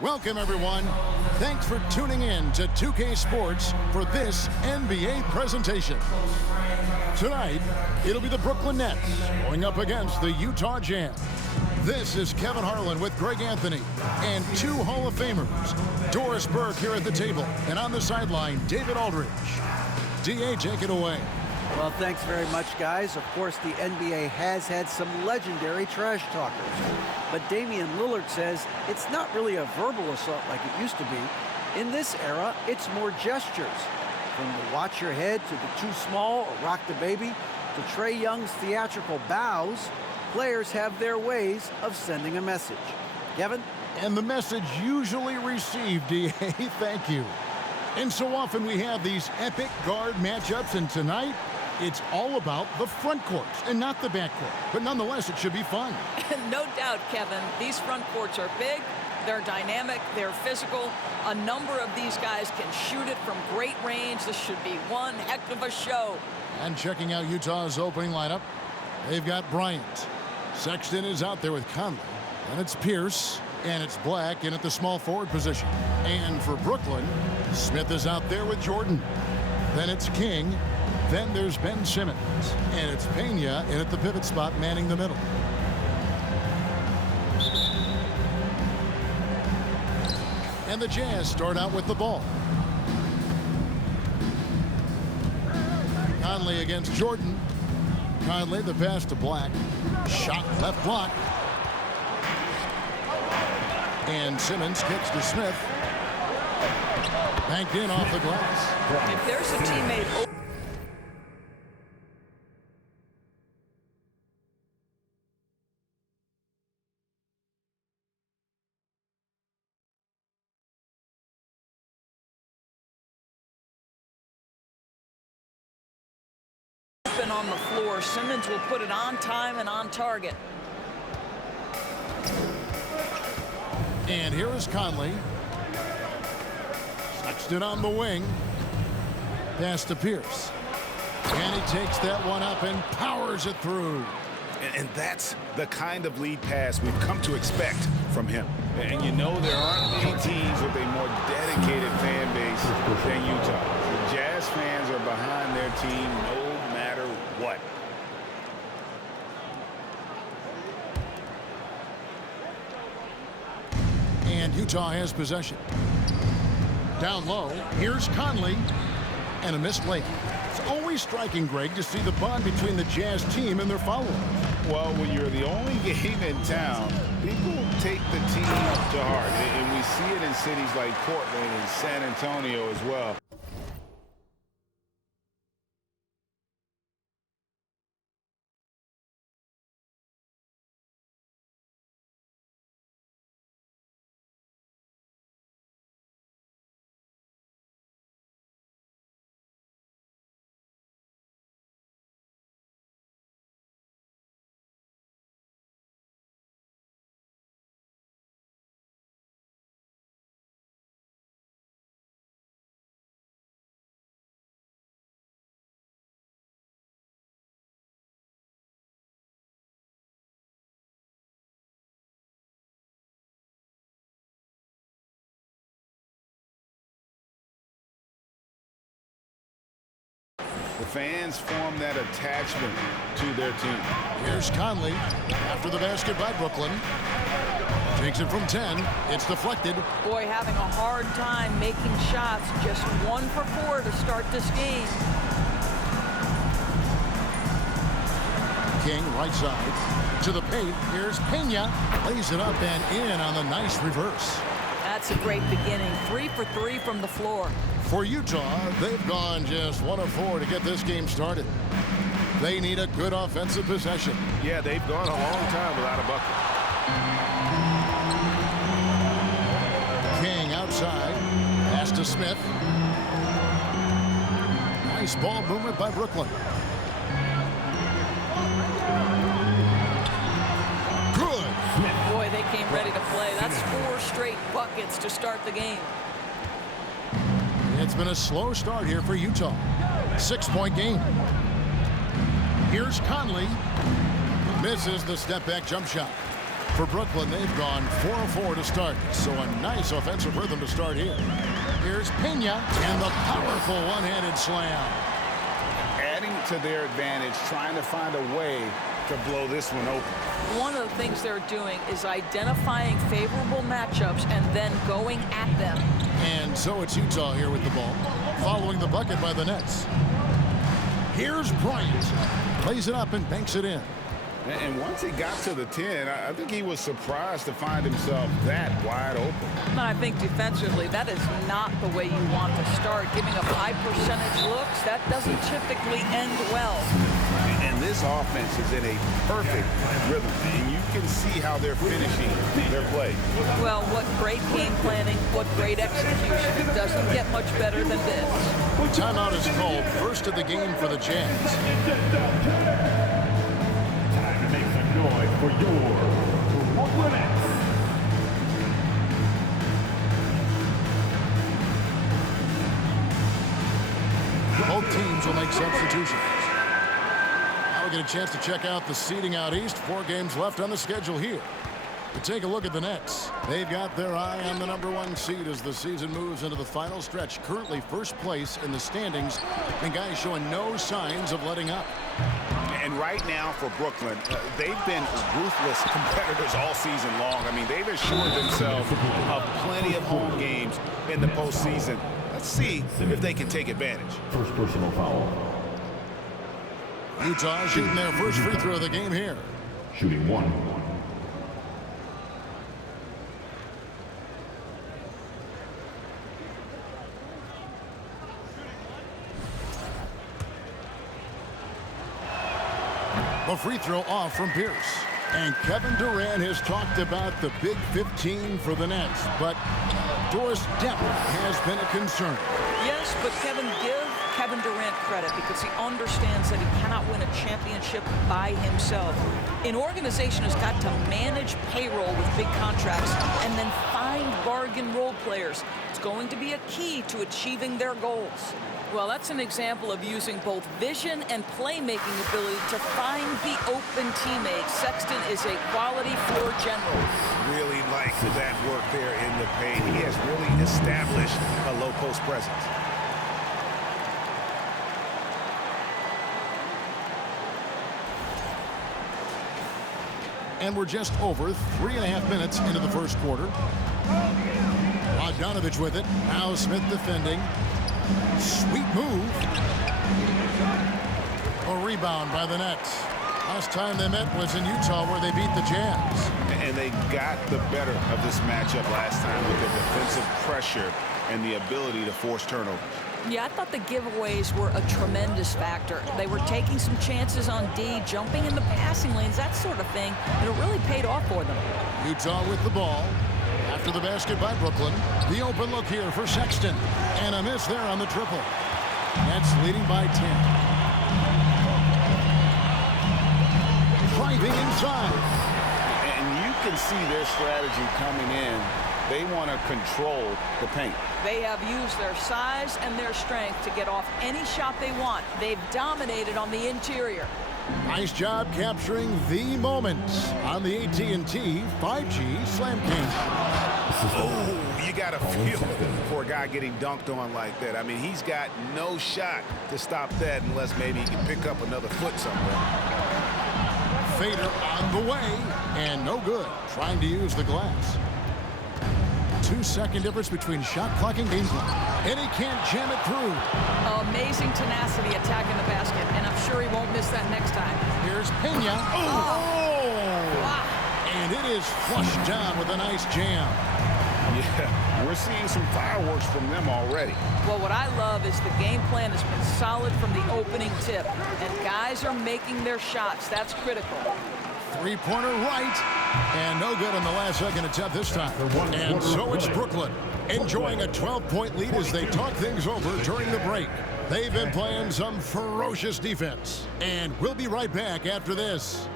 Welcome, everyone. Thanks for tuning in to 2K Sports for this NBA presentation. Tonight, it'll be the Brooklyn Nets going up against the Utah Jazz. This is Kevin Harlan with Greg Anthony and two Hall of Famers, Doris Burke here at the table, and on the sideline, David Aldridge. D.A., take it away. Well, thanks very much, guys. Of course, the NBA has had some legendary trash talkers. But Damian Lillard says it's not really a verbal assault like it used to be. In this era, it's more gestures. From the watch your head to the too small or rock the baby to Trae Young's theatrical bows, players have their ways of sending a message. Kevin? And the message usually received, D.A., thank you. And so often we have these epic guard matchups, and tonight, it's all about the front courts and not the back court. But nonetheless, it should be fun. No doubt, Kevin. These front courts are big, they're dynamic, they're physical. A number of these guys can shoot it from great range. This should be one heck of a show. And checking out Utah's opening lineup, they've got Bryant. Sexton is out there with Conley. And it's Pierce. And it's Black in at the small forward position. And for Brooklyn, Smith is out there with Jordan. Then it's King. Then there's Ben Simmons. And it's Pena in at the pivot spot, manning the middle. And the Jazz start out with the ball. Conley against Jordan. Conley, the pass to Black. Shot left block. And Simmons kicks to Smith. Banked in off the glass. If there's a teammate open on the floor, Simmons will put it on time and on target. And here is Conley. Sexton on the wing. Pass to Pierce. And he takes that one up and powers it through. And that's the kind of lead pass we've come to expect from him. And you know there aren't many teams with a more dedicated fan base than Utah. The Jazz fans are behind their team no matter what. And Utah has possession. Down low, here's Conley. And a missed layup. It's always striking, Greg, to see the bond between the Jazz team and their followers. Well, when you're the only game in town, people take the team to heart. And we see it in cities like Portland and San Antonio as well. The fans form that attachment to their team. Here's Conley after the basket by Brooklyn. Takes it from 10. It's deflected. Boy, having a hard time making shots. Just 1 for 4 to start this game. King right side to the paint. Here's Pena. Lays it up and in on the nice reverse. That's a great beginning. 3 for 3 from the floor. For Utah, they've gone just 1 of 4 to get this game started. They need a good offensive possession. Yeah, they've gone a long time without a bucket. King outside. Pass to Smith. Nice ball movement by Brooklyn. Good. Boy, they came ready to play. That's 4 straight buckets to start the game. It's been a slow start here for Utah. 6-point game. Here's Conley. Misses the step-back jump shot. For Brooklyn, they've gone 4-4 to start, so a nice offensive rhythm to start here. Here's Pena and the powerful one-handed slam. Adding to their advantage, trying to find a way to blow this one open. One of the things they're doing is identifying favorable matchups and then going at them. And so it's Utah here with the ball, following the bucket by the Nets. Here's Bryant. Plays it up and banks it in. And once he got to the 10, I think he was surprised to find himself that wide open. And I think defensively, that is not the way you want to start. Giving up high percentage looks, that doesn't typically end well. And this offense is in a perfect rhythm. And you can see how they're finishing their play. Well, what great game planning, what great execution. It doesn't get much better than this. Timeout is called, first of the game for the Jazz. Noise for your Brooklyn Nets. Both teams will make substitutions. Now we get a chance to check out the seeding out east. 4 games left on the schedule here. To take a look at the Nets, they've got their eye on the #1 seed as the season moves into the final stretch. Currently first place in the standings, and guys showing no signs of letting up. And right now for Brooklyn, they've been ruthless competitors all season long. I mean, they've assured themselves of plenty of home games in the postseason. Let's see if they can take advantage. First personal foul. Utah shooting their first free throw of the game here. Shooting 1. A free throw off from Pierce. And Kevin Durant has talked about the Big 15 for the Nets, but Doris depth has been a concern. Yes, but give Kevin Durant credit because he understands that he cannot win a championship by himself. An organization has got to manage payroll with big contracts and then find bargain role players. It's going to be a key to achieving their goals. Well, that's an example of using both vision and playmaking ability to find the open teammates. Sexton is a quality floor general. Really like that work there in the paint. He has really established a low post presence. And we're just over 3.5 minutes into the first quarter. Bogdanovich with it. Now Smith defending. Sweet move. A rebound by the Nets. Last time they met was in Utah where they beat the Jazz. And they got the better of this matchup last time with their defensive pressure and the ability to force turnovers. Yeah, I thought the giveaways were a tremendous factor. They were taking some chances on D, jumping in the passing lanes, that sort of thing, and it really paid off for them. Utah with the ball. After the basket by Brooklyn, the open look here for Sexton. And a miss there on the triple. Nets leading by 10. Driving inside. And you can see their strategy coming in. They want to control the paint. They have used their size and their strength to get off any shot they want. They've dominated on the interior. Nice job capturing the moments on the AT&T 5G Slam King. Oh, you got to feel for a guy getting dunked on like that. I mean, he's got no shot to stop that unless maybe he can pick up another foot somewhere. Fader on the way, and no good. Trying to use the glass. 2-second difference between shot clock and game clock. And he can't jam it through. Amazing tenacity attacking the basket, and I'm sure he won't miss that next time. Here's Pena. Oh! Wow. And it is flushed down with a nice jam. Yeah, we're seeing some fireworks from them already. Well, what I love is the game plan has been solid from the opening tip, and guys are making their shots. That's critical. Three-pointer right, and no good on the last second attempt this time. And so it's Brooklyn enjoying a 12-point lead as they talk things over during the break. They've been playing some ferocious defense, and we'll be right back after this.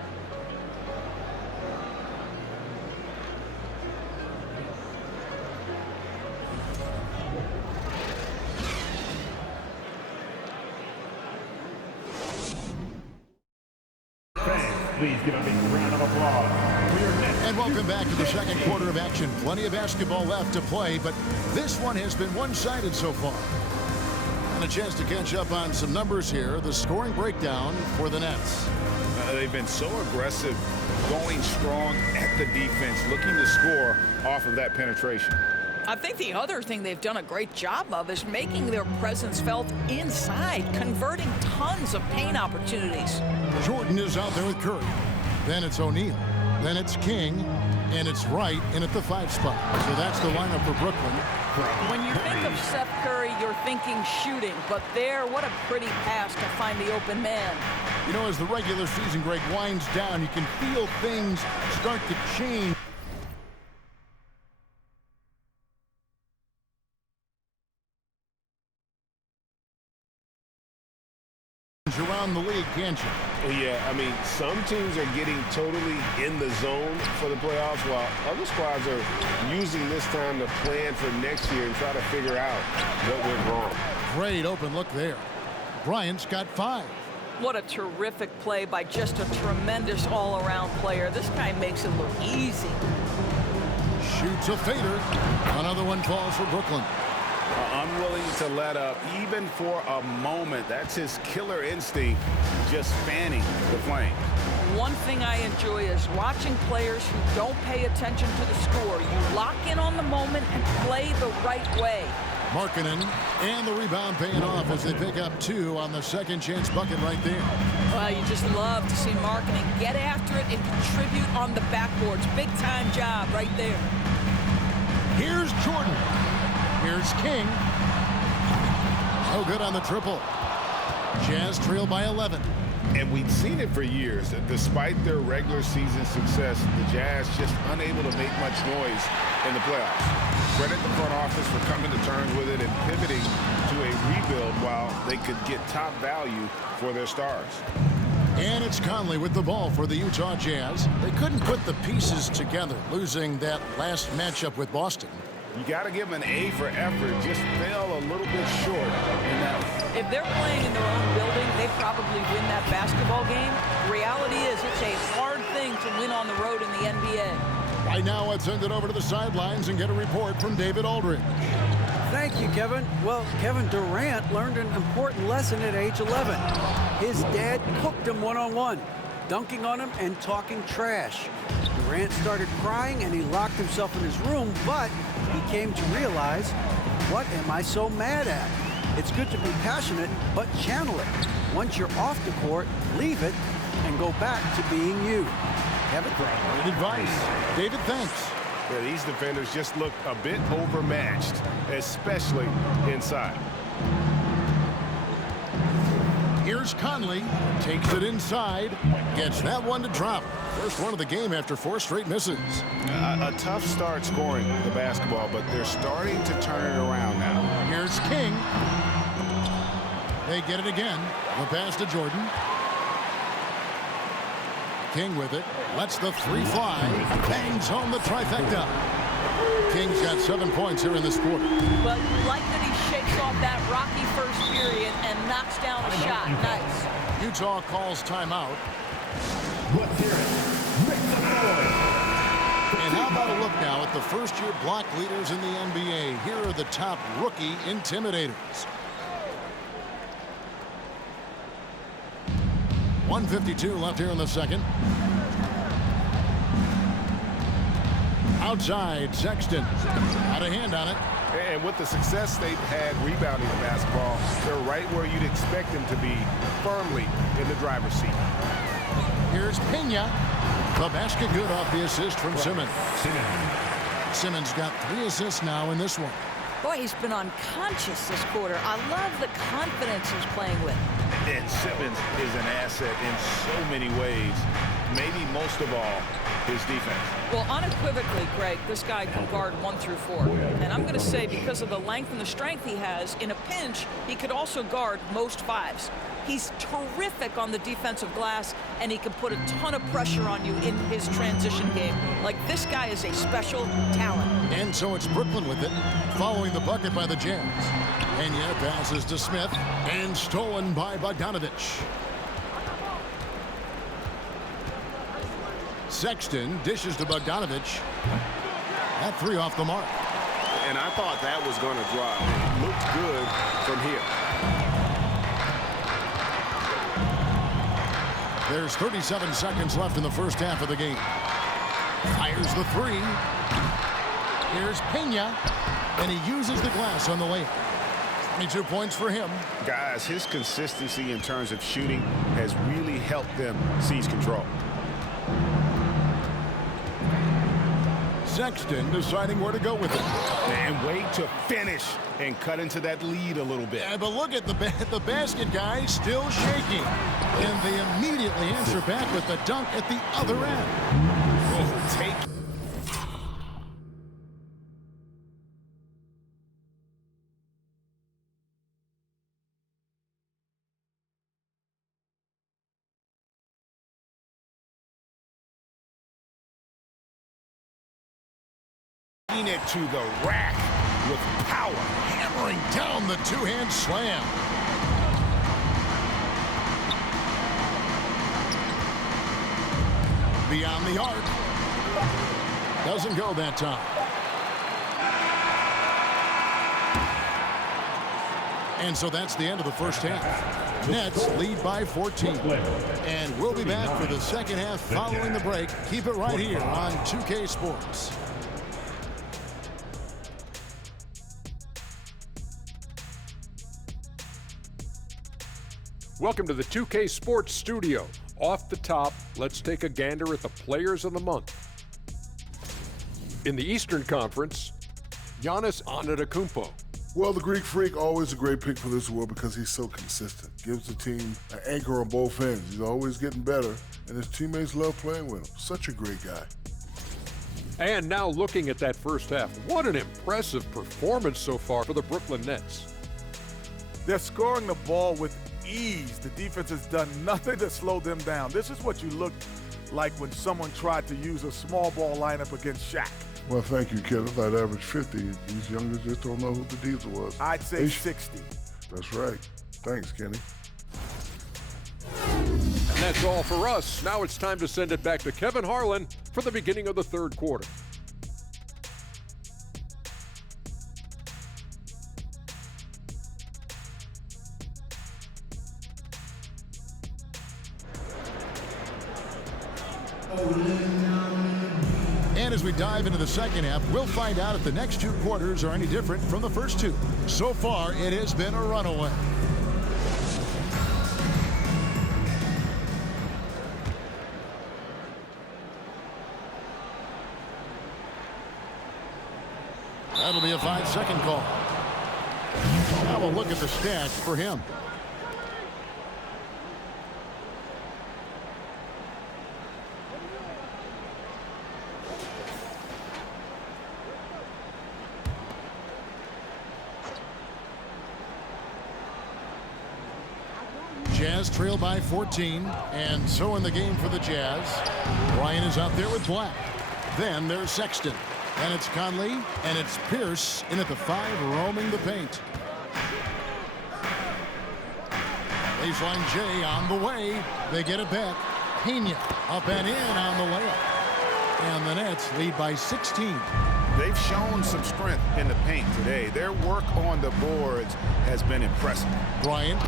Please give a big round of applause for your Nets And welcome back to the second quarter of action. Plenty of basketball left to play, but this one has been one-sided so far. And a chance to catch up on some numbers here. The scoring breakdown for the Nets. They've been so aggressive, going strong at the defense, looking to score off of that penetration. I think the other thing they've done a great job of is making their presence felt inside, converting tons of paint opportunities. Jordan is out there with Curry. Then it's O'Neal. Then it's King. And it's Wright in at the 5 spot. So that's the lineup for Brooklyn. When you think of Seth Curry, you're thinking shooting. But there, what a pretty pass to find the open man. You know, as the regular season, Greg, winds down, you can feel things start to change around the league, can't you? Well, yeah, I mean, some teams are getting totally in the zone for the playoffs, while other squads are using this time to plan for next year and try to figure out what went wrong. Great open look there. Bryant's got 5. What a terrific play by just a tremendous all-around player. This guy makes it look easy. Shoots a fader. Another one falls for Brooklyn. Unwilling to let up, even for a moment. That's his killer instinct, just fanning the flame. One thing I enjoy is watching players who don't pay attention to the score. You lock in on the moment and play the right way. Markkanen, and the rebound paying off as they pick up 2 on the second chance bucket right there. Well, you just love to see Markkanen get after it and contribute on the backboards. Big time job right there. Here's Jordan. Here's King. No good on the triple. Jazz trail by 11. And we've seen it for years. Despite their regular season success, the Jazz just unable to make much noise in the playoffs. Credit the front office for coming to terms with it and pivoting to a rebuild while they could get top value for their stars. And it's Conley with the ball for the Utah Jazz. They couldn't put the pieces together, losing that last matchup with Boston. You got to give them an A for effort. Just fell a little bit short in that one. If they're playing in their own building, they probably win that basketball game. Reality is it's a hard thing to win on the road in the NBA. Right now, let's send it over to the sidelines and get a report from David Aldridge. Thank you, Kevin. Well, Kevin Durant learned an important lesson at age 11. His dad cooked him one-on-one, dunking on him and talking trash. Durant started crying and he locked himself in his room, but he came to realize, what am I so mad at? It's good to be passionate, but channel it. Once you're off the court, leave it and go back to being you. Kevin? Good advice. David, thanks. Yeah, these defenders just look a bit overmatched, especially inside. Here's Conley. Takes it inside. Gets that one to drop. First one of the game after 4 straight misses. A tough start scoring the basketball, but they're starting to turn it around now. Here's King. They get it again. The pass to Jordan. King with it. Lets the 3 fly. Bangs home the trifecta. King's got 7 points here in this quarter. But like that he shakes off that rocky first period and knocks down a shot. Nice. Utah calls timeout. Let's hear it. Make some noise. And how about a look now at the first-year block leaders in the NBA. Here are the top rookie intimidators. 1:52 left here in the second. Outside, Sexton. Out of hand on it. And with the success they've had rebounding the basketball, they're right where you'd expect them to be, firmly in the driver's seat. Here's Pena. The basket good off the assist from Simmons. Simmons got 3 assists now in this one. Boy, he's been unconscious this quarter. I love the confidence he's playing with. And Simmons is an asset in so many ways. Maybe most of all, his defense. Well, unequivocally, Greg, this guy can guard 1 through 4. And I'm going to say because of the length and the strength he has, in a pinch, he could also guard most 5s. He's terrific on the defensive glass, and he can put a ton of pressure on you in his transition game. Like, this guy is a special talent. And so it's Brooklyn with it, following the bucket by the Jazz. Pena passes to Smith, and stolen by Bogdanovich. Sexton dishes to Bogdanovich. That three off the mark. And I thought that was going to drop. It looked good from here. There's 37 seconds left in the first half of the game. Fires the three. Here's Pena, and he uses the glass on the layup. 22 points for him. Guys, his consistency in terms of shooting has really helped them seize control. Sexton deciding where to go with it. And wait to finish and cut into that lead a little bit. Yeah, but look at the basket guy still shaking. And they immediately answer back with the dunk at the other end. Oh, take it to the rack with power. Hammering down the two-hand slam. Beyond the arc. Doesn't go that time. And so that's the end of the first half. Nets lead by 14. And we'll be back for the second half following the break. Keep it right here on 2K Sports. Welcome to the 2K Sports Studio. Off the top, let's take a gander at the players of the month. In the Eastern Conference, Giannis Antetokounmpo. Well, the Greek Freak, always a great pick for this award because he's so consistent. Gives the team an anchor on both ends. He's always getting better, and his teammates love playing with him. Such a great guy. And now looking at that first half, what an impressive performance so far for the Brooklyn Nets. They're scoring the ball with ease. The defense has done nothing to slow them down. This is what you looked like when someone tried to use a small ball lineup against Shaq. Well, thank you, kid. If I'd average 50, these youngsters just don't know who the Diesel was. I'd say 60. That's right. Thanks, Kenny. And that's all for us. Now it's time to send it back to Kevin Harlan for the beginning of the third quarter. And as we dive into the second half, we'll find out if the next two quarters are any different from the first two. So far, it has been a runaway. That'll be a 5-second call. Now we'll look at the stats for him. Jazz trail by 14, and so in the game for the Jazz. Ryan is out there with Black. Then there's Sexton, and it's Conley, and it's Pierce in at the 5, roaming the paint. Baseline J on the way. They get it back. Pena up and in on the layup. And the Nets lead by 16. They've shown some strength in the paint today. Their work on the boards has been impressive. Bryant.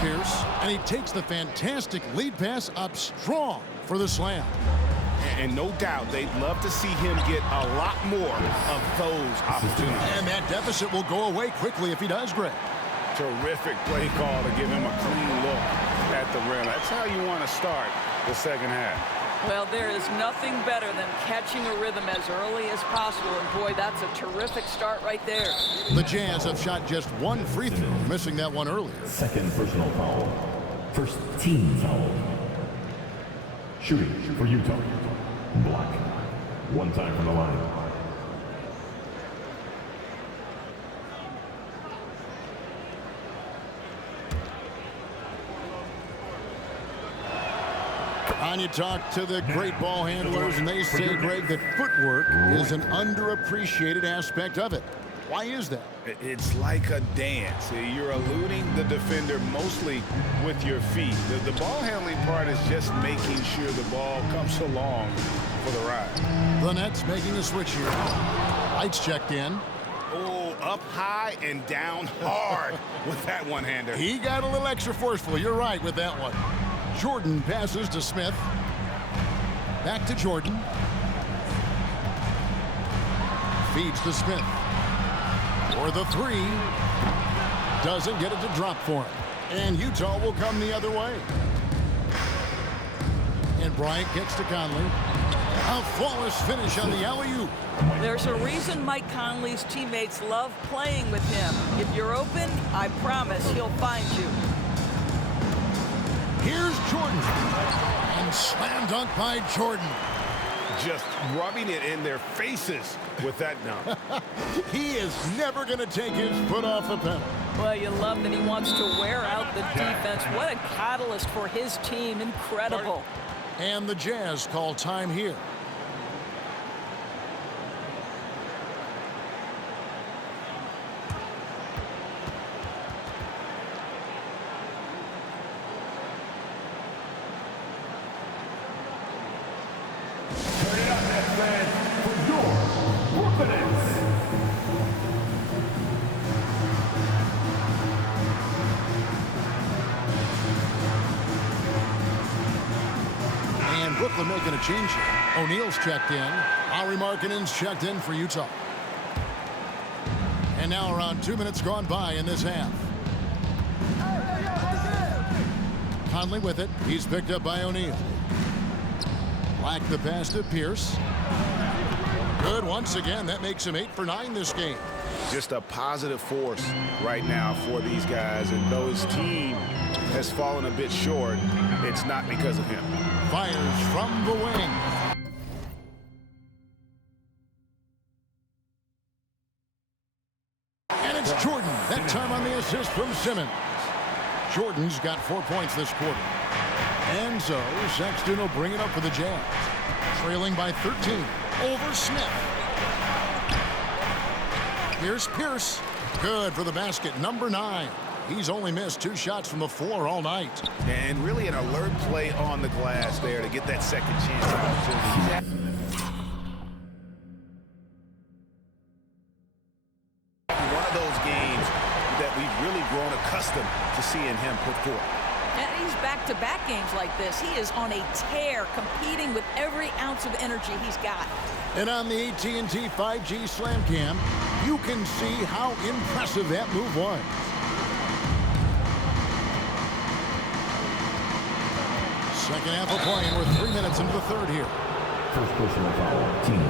Pierce, and he takes the fantastic lead pass up strong for the slam. And no doubt they'd love to see him get a lot more of those opportunities. And that deficit will go away quickly if he does, Greg. Terrific play call to give him a clean look at the rim. That's how you want to start the second half. Well, there is nothing better than catching a rhythm as early as possible. And, boy, that's a terrific start right there. The Jazz have shot just one free throw, missing that one earlier. Second personal foul. First team foul. Shooting for Utah. Black. One time from the line. And you talk to the great ball handlers, and they say, Greg, that footwork is an underappreciated aspect of it. Why is that? It's like a dance. You're eluding the defender mostly with your feet. The ball handling part is just making sure the ball comes along for the ride. The Nets making a switch here. Lights checked in. Oh, up high and down hard with that one-hander. He got a little extra forceful. You're right with that one. Jordan passes to Smith. Back to Jordan. Feeds to Smith. For the three. Doesn't get it to drop for him. And Utah will come the other way. And Bryant gets to Conley. A flawless finish on the alley-oop. There's a reason Mike Conley's teammates love playing with him. If you're open, I promise he'll find you. Here's Jordan. And slam dunk by Jordan. Just rubbing it in their faces with that dunk. He is never going to take his foot off the pedal. Well, you love that he wants to wear out the defense. What a catalyst for his team. Incredible. And the Jazz call time here. Brooklyn making a change here. O'Neal's checked in. Lauri Markkanen's checked in for Utah. And now around 2 minutes gone by in this half. Conley with it. He's picked up by O'Neal. Black the pass to Pierce. Good once again. That makes him 8 for 9 this game. Just a positive force right now for these guys. And though his team has fallen a bit short, it's not because of him. Fires from the wing. And it's Jordan. That time on the assist from Simmons. Jordan's got 4 points this quarter. And so Sexton will bring it up for the Jazz. Trailing by 13. Over Smith. Here's Pierce. Good for the basket. Number 9. He's only missed 2 shots from the floor all night. And really an alert play on the glass there to get that second chance opportunity. One of those games that we've really grown accustomed to seeing him put forth. And he's back-to-back games like this. He is on a tear, competing with every ounce of energy he's got. And on the AT&T 5G Slam Cam, you can see how impressive that move was. Second half of playing. We're 3 minutes into the third here. First personal foul, team.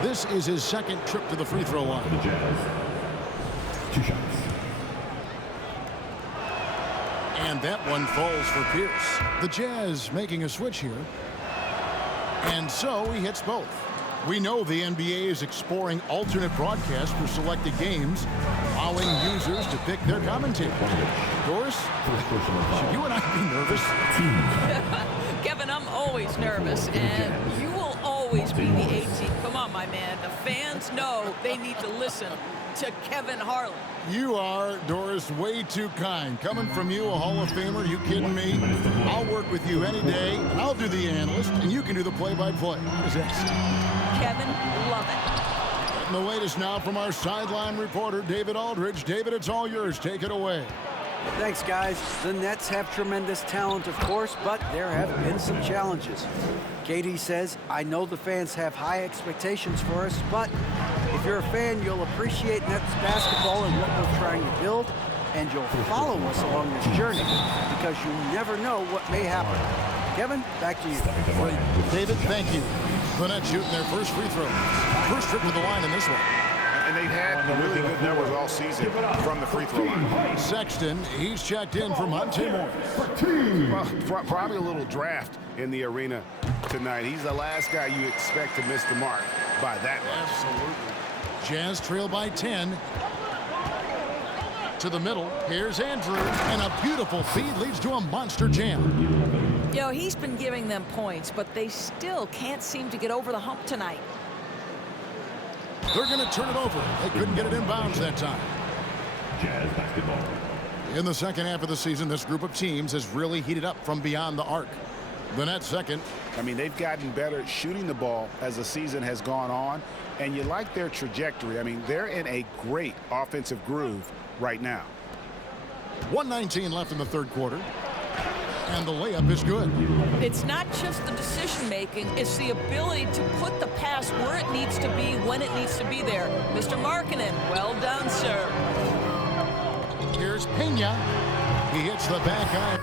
This is his second trip to the free throw line. The Jazz. 2 shots. And that one falls for Pierce. The Jazz making a switch here. And so he hits both. We know the NBA is exploring alternate broadcasts for selected games, allowing users to pick their commentator. Doris, should you and I be nervous? Kevin, I'm always nervous, and you will always be the A-team. Come on, my man. The fans know they need to listen to Kevin Harlan. You are, Doris, way too kind. Coming from you, a Hall of Famer, you kidding me? I'll work with you any day. I'll do the analyst, and you can do the play-by-play. How does that sound? Kevin, love it. Getting the latest now from our sideline reporter, David Aldridge. David, it's all yours. Take it away. Thanks, guys. The Nets have tremendous talent, of course, but there have been some challenges. KD says, I know the fans have high expectations for us, but if you're a fan, you'll appreciate Nets basketball and what we're trying to build, and you'll follow us along this journey because you never know what may happen. Kevin, back to you. David, thank you. The Nets shooting their first free throw. First trip to the line in this one. And they've had really good numbers all season from the free throw line. Sexton, he's checked in from Monte Morris. Well, probably a little draft in the arena tonight. He's the last guy you expect to miss the mark. by that much. Absolutely. Jazz trail by 10. To the middle. Here's Andrew. And a beautiful feed leads to a monster jam. You know, he's been giving them points, but they still can't seem to get over the hump tonight. They're going to turn it over. They couldn't get it in bounds that time. Jazz basketball. In the second half of the season, this group of teams has really heated up from beyond the arc. The Nets second. I mean, they've gotten better at shooting the ball as the season has gone on, and you like their trajectory. I mean, they're in a great offensive groove right now. 1:19 left in the third quarter. And the layup is good. It's not just the decision making, it's the ability to put the pass where it needs to be when it needs to be there. Mr. Markkanen, well done, sir. Here's Pena. He hits the back iron.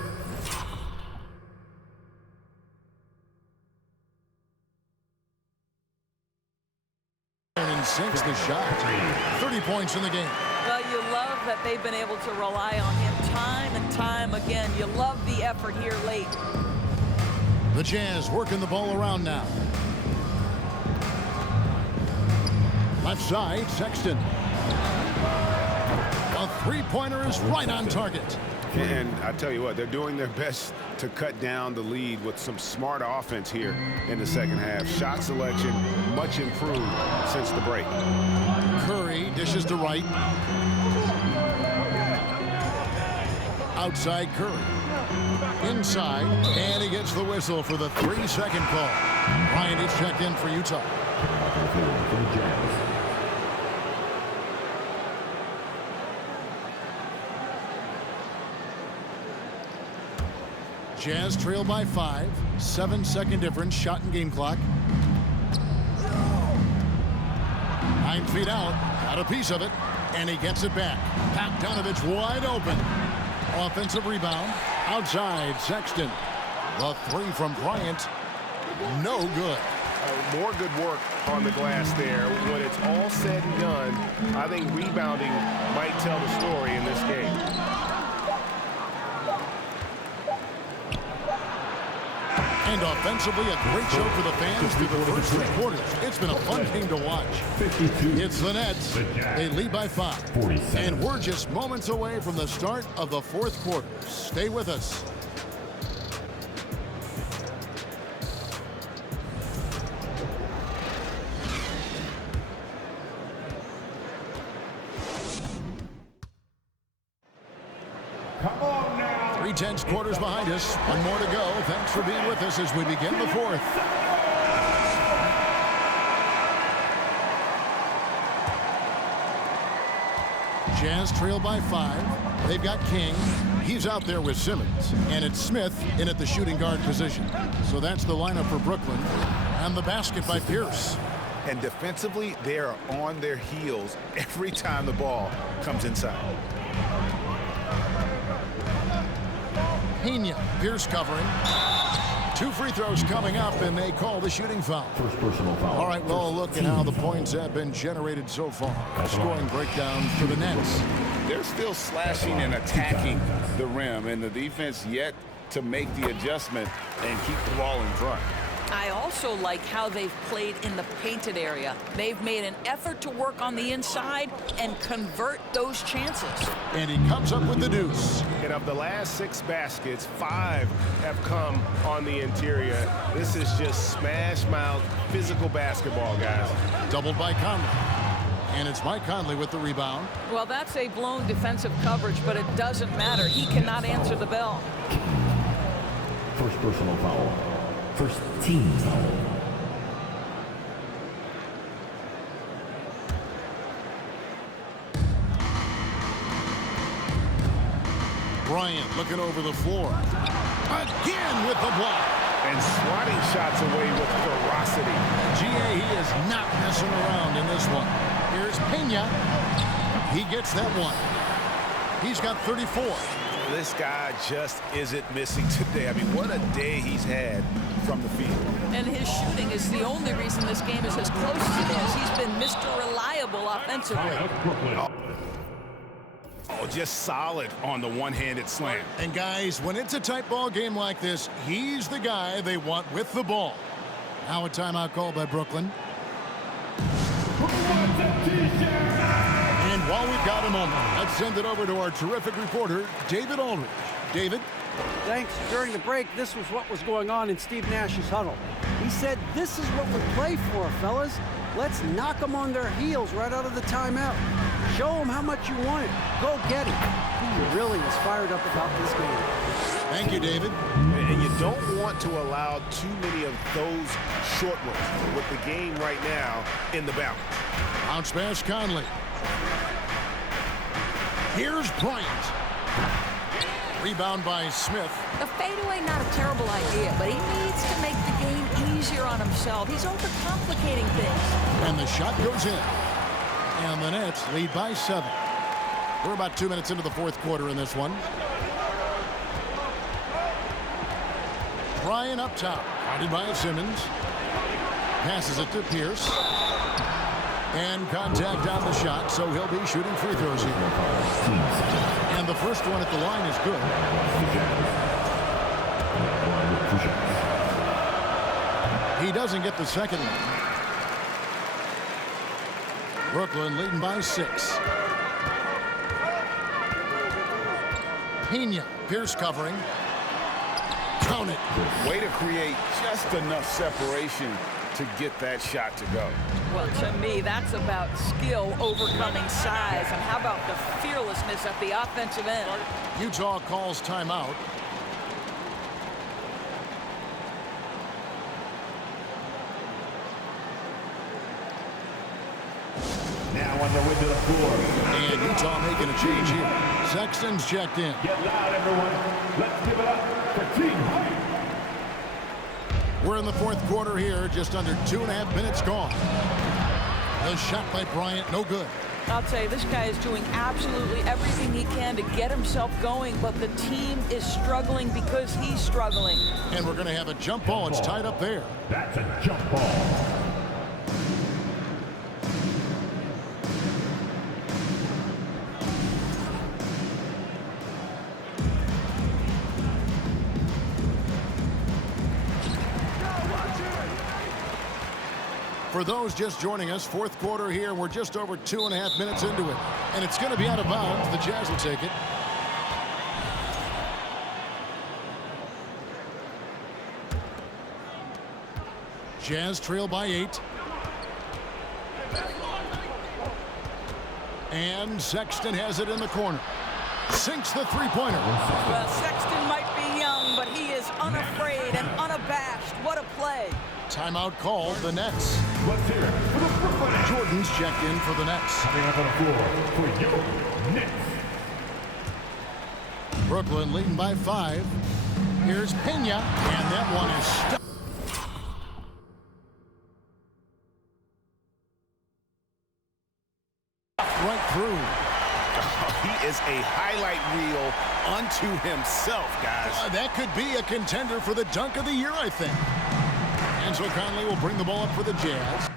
And sinks the shot. 30 points in the game. Well, you love that they've been able to rely on him time and time again. You love the effort here late. The Jazz working the ball around now. Left side, Sexton. A three-pointer is right on target. And I tell you what, they're doing their best to cut down the lead with some smart offense here in the second half. Shot selection much improved since the break. Curry dishes to Wright. Outside Curry. Inside, and he gets the whistle for the 3-second call. Bryant is checked in for Utah. Jazz trail by 5. 7-second difference, shot and game clock. 9 feet out, got a piece of it, and he gets it back. Bogdanovich wide open. Offensive rebound, outside Sexton. The three from Bryant, no good. More good work on the glass there. When it's all said and done, I think rebounding might tell the story in this game. And offensively, a great show for the fans through the first 3 quarters. It's been a fun game to watch. It's the Nets. They lead by 5. And we're just moments away from the start of the fourth quarter. Stay with us. Come on now. 3/10 quarters behind us. One more to go. Thanks for being with us as we begin the fourth. Jazz trail by 5. They've got King. He's out there with Simmons. And it's Smith in at the shooting guard position. So that's the lineup for Brooklyn. And the basket by Pierce. And defensively, they are on their heels every time the ball comes inside. Pena, Pierce covering. 2 free throws coming up, and they call the shooting foul. First personal foul. All right, well, look at how the points have been generated so far. Scoring breakdown for the Nets. They're still slashing and attacking the rim, and the defense yet to make the adjustment and keep the ball in front. I also like how they've played in the painted area. They've made an effort to work on the inside and convert those chances. And he comes up with the deuce. And of the last 6 baskets, 5 have come on the interior. This is just smash mouth physical basketball, guys. Doubled by Conley. And it's Mike Conley with the rebound. Well, that's a blown defensive coverage, but it doesn't matter. He cannot answer the bell. First personal foul. First team foul. Bryant looking over the floor. Again with the block. And swatting shots away with ferocity. GA, he is not messing around in this one. Here's Pena. He gets that one. He's got 34. This guy just isn't missing today. I mean, what a day he's had from the field. And his shooting is the only reason this game is as close as it is. He's been Mr. Reliable offensively. Oh, just solid on the one-handed slam. And guys, when it's a tight ball game like this, he's the guy they want with the ball. Now a timeout call by Brooklyn. And while we've got a moment, let's send it over to our terrific reporter, David Aldridge. David? Thanks. During the break, this was what was going on in Steve Nash's huddle. He said, this is what we play for, fellas. Let's knock them on their heels right out of the timeout. Show them how much you want it. Go get it. He really is fired up about this game. Thank you, David. And you don't want to allow too many of those short ones with the game right now in the balance. Bounce pass, Conley. Here's Bryant. Rebound by Smith. The fadeaway, not a terrible idea, but he needs to make the game easier on himself. He's overcomplicating things. And the shot goes in. And the Nets lead by 7. We're about 2 minutes into the fourth quarter in this one. Bryant up top. Guarded by Simmons. Passes it to Pierce. And contact on the shot, so he'll be shooting free throws here. And the first one at the line is good. He doesn't get the second one. Brooklyn leading by 6. Pena, Pierce covering. Count it. Way to create just enough separation to get that shot to go. Well, to me, that's about skill overcoming size. And how about the fearlessness at the offensive end? Utah calls timeout. Now on the way to the floor. And Utah making a change here. Sexton's checked in. Get loud, everyone. Let's give it up for Team Hype. We're in the fourth quarter here, just under 2.5 minutes gone. The shot by Bryant, no good. I'll tell you, this guy is doing absolutely everything he can to get himself going, but the team is struggling because he's struggling. And we're going to have a jump ball. It's tied up there. That's a jump ball. For those just joining us, fourth quarter here, we're just over 2.5 minutes into it. And it's going to be out of bounds. The Jazz will take it. Jazz trail by 8. And Sexton has it in the corner. Sinks the three-pointer. Well, Sexton might be young, but he is unafraid and unabashed. What a play. Timeout called, the Nets. Let's hear it for the Brooklyn Nets. Jordan's checked in for the Nets. Coming up on the floor for your Nets. Brooklyn leading by 5. Here's Pena, and that one is stuck. Right through. He is a highlight reel unto himself, guys. That could be a contender for the dunk of the year, I think. And so Conley will bring the ball up for the Jazz.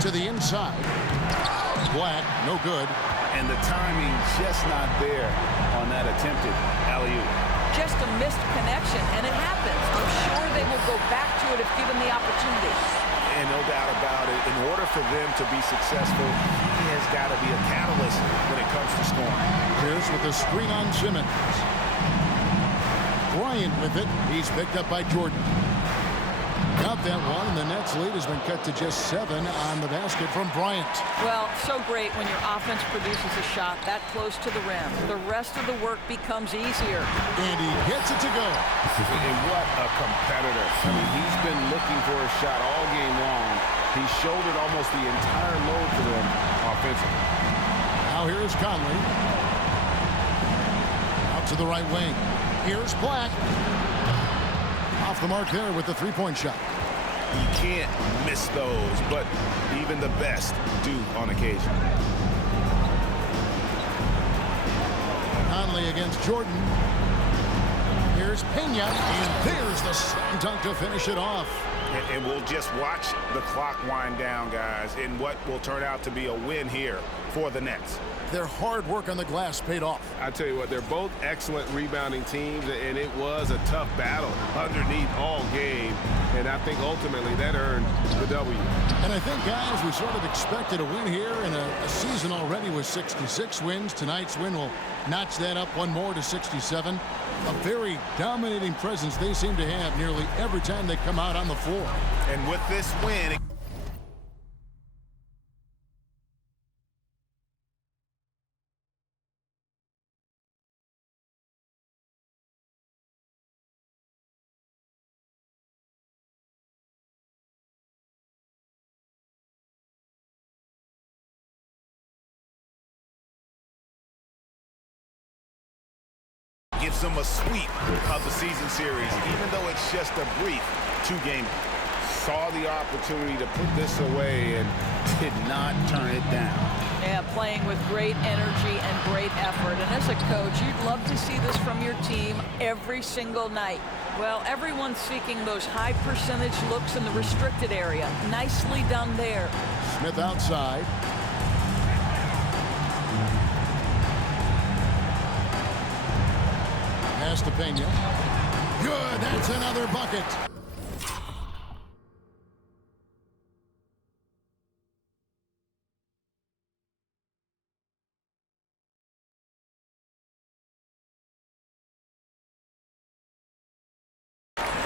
To the inside. Black, no good. And the timing just not there on that attempted alley-oop. Just a missed connection, and it happens. I'm sure they will go back to it if given the opportunity. And no doubt about it, in order for them to be successful, he has got to be a catalyst when it comes to scoring. Pierce with the screen on Simmons. Bryant with it. He's picked up by Jordan. Got that one, and the Nets lead has been cut to just 7 on the basket from Bryant. Well, so great when your offense produces a shot that close to the rim. The rest of the work becomes easier. And he gets it to go. And what a competitor. I mean, he's been looking for a shot all game long. He shouldered almost the entire load for them offensively. Now here's Conley. Out to the right wing. Here's Black. Off the mark there with the three-point shot. You can't miss those, but even the best do on occasion. Conley against Jordan. Here's Here's Pena, and there's the slam dunk to finish it off. And we'll just watch the clock wind down, guys, in what will turn out to be a win here for the Nets. Their hard work on the glass paid off. I tell you what, they're both excellent rebounding teams, and it was a tough battle underneath all game. And I think ultimately that earned the W. And I think, guys, we sort of expected a win here in a season already with 66 wins. Tonight's win will notch that up one more to 67. A very dominating presence they seem to have nearly every time they come out on the floor. And with this win, gives them a sweep of the season series, even though it's just a brief two-game. Saw the opportunity to put this away and Did not turn it down. Yeah, playing with great energy and great effort. And as a coach, you'd love to see this from your team every single night. Well, everyone's seeking those high percentage looks in the restricted area. Nicely done there. Smith outside. Pass to Pena. Good, that's another bucket.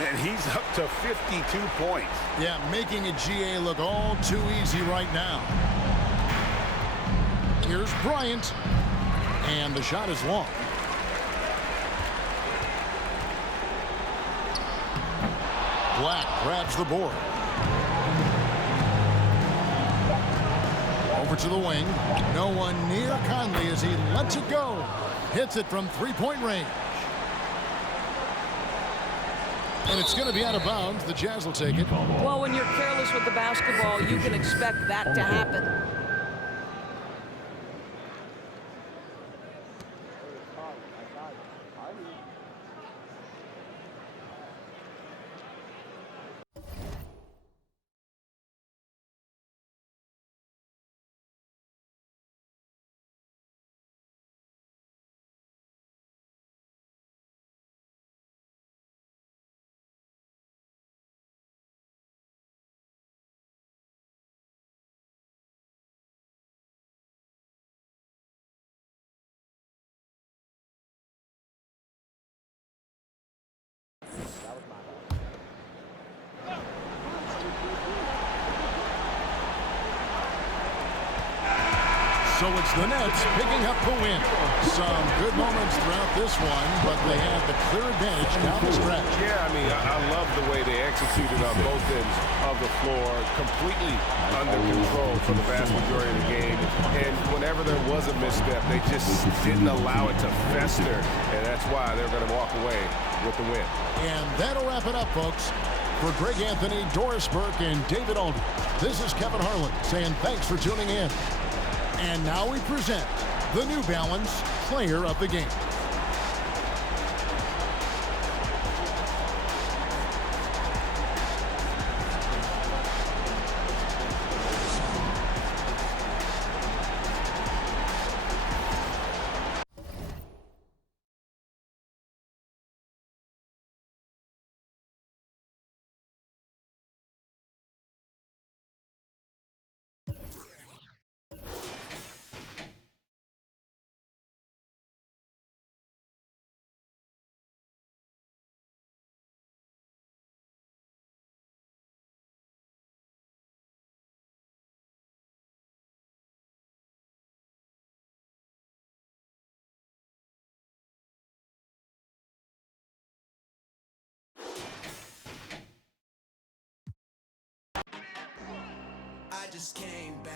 and he's up to 52 points. Yeah, making a GA look all too easy right now. Here's Bryant, and the shot is long. Black grabs the board. Over to the wing. No one near Conley as he lets it go. Hits it from three-point range. And it's going to be out of bounds. The Jazz will take it. Well, when you're careless with the basketball, you can expect that to happen. So it's the Nets picking up the win. Some good moments throughout this one, but they had the clear advantage down the stretch. Yeah, I mean, I love the way they executed on both ends of the floor, completely under control for the vast majority of the game. And whenever there was a misstep, they just didn't allow it to fester, and that's why they're going to walk away with the win. And that'll wrap it up, folks. For Greg Anthony, Doris Burke, and David Aldridge, this is Kevin Harlan saying thanks for tuning in. And now we present the New Balance Player of the Game. I just came back.